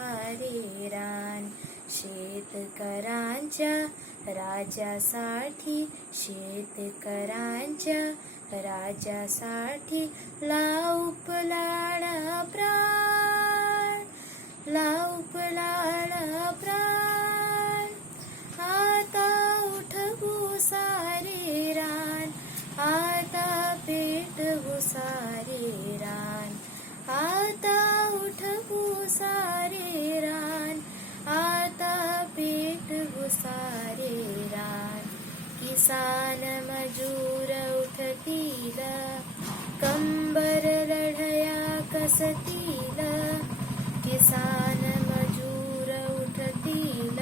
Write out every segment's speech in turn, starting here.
सारे रान. शेतकऱ्यांच्या राजासाठी, शेतकऱ्यांच्या राजासाठी लाव उपलाला प्राण, लाव उपलाला प्राण. आता उठवू सारे रान, आता पेटवू सारे रान. आता उठवू सारे रान, आता पेटवू सारे रान. किसान मजूर उठतील, कंबर लढया कसतील. किसान मजूर उठतील,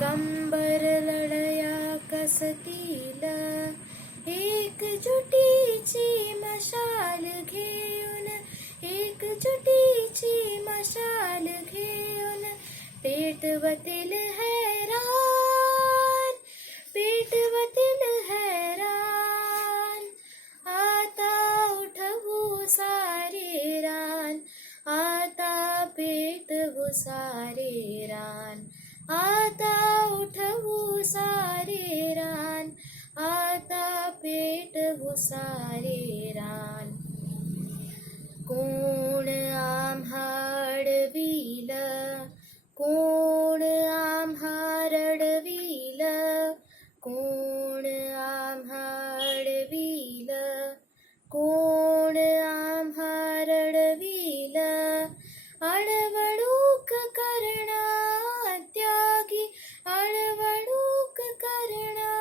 कंबर लढया कसतील. एकजुटीची मशाल घेऊन, एकजुटीची मशाल घेऊन पेटवतील हैरान, पेटवतील हैरान. आता उठवू सारे रान, आता पेटवू सारे रान. आता उठवू सारे रान, आता पेटवू सारे रान. कोण आम्हा अडविल, कोण आम्हा रडविल, कोण आम्हा अडविल, कोण आम्हा रडविल. अडवणूक करणा त्यागी, अडवणूक करणा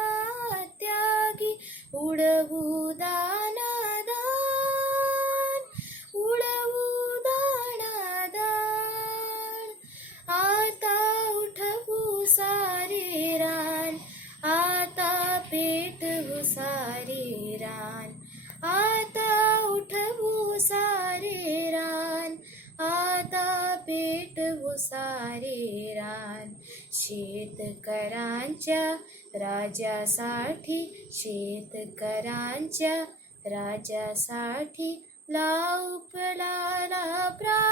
त्यागी. उडवू दानादान, उडवू दानादान. आता उठवू सारे रान, आता पेटवू सारे रान. आता उठवू सारे रान, आता पेटवू सारे रान. शेतकऱ्यांच्या राजासाठी, शेतकऱ्यांच्या राजासाठी लाव उपलाला प्राण.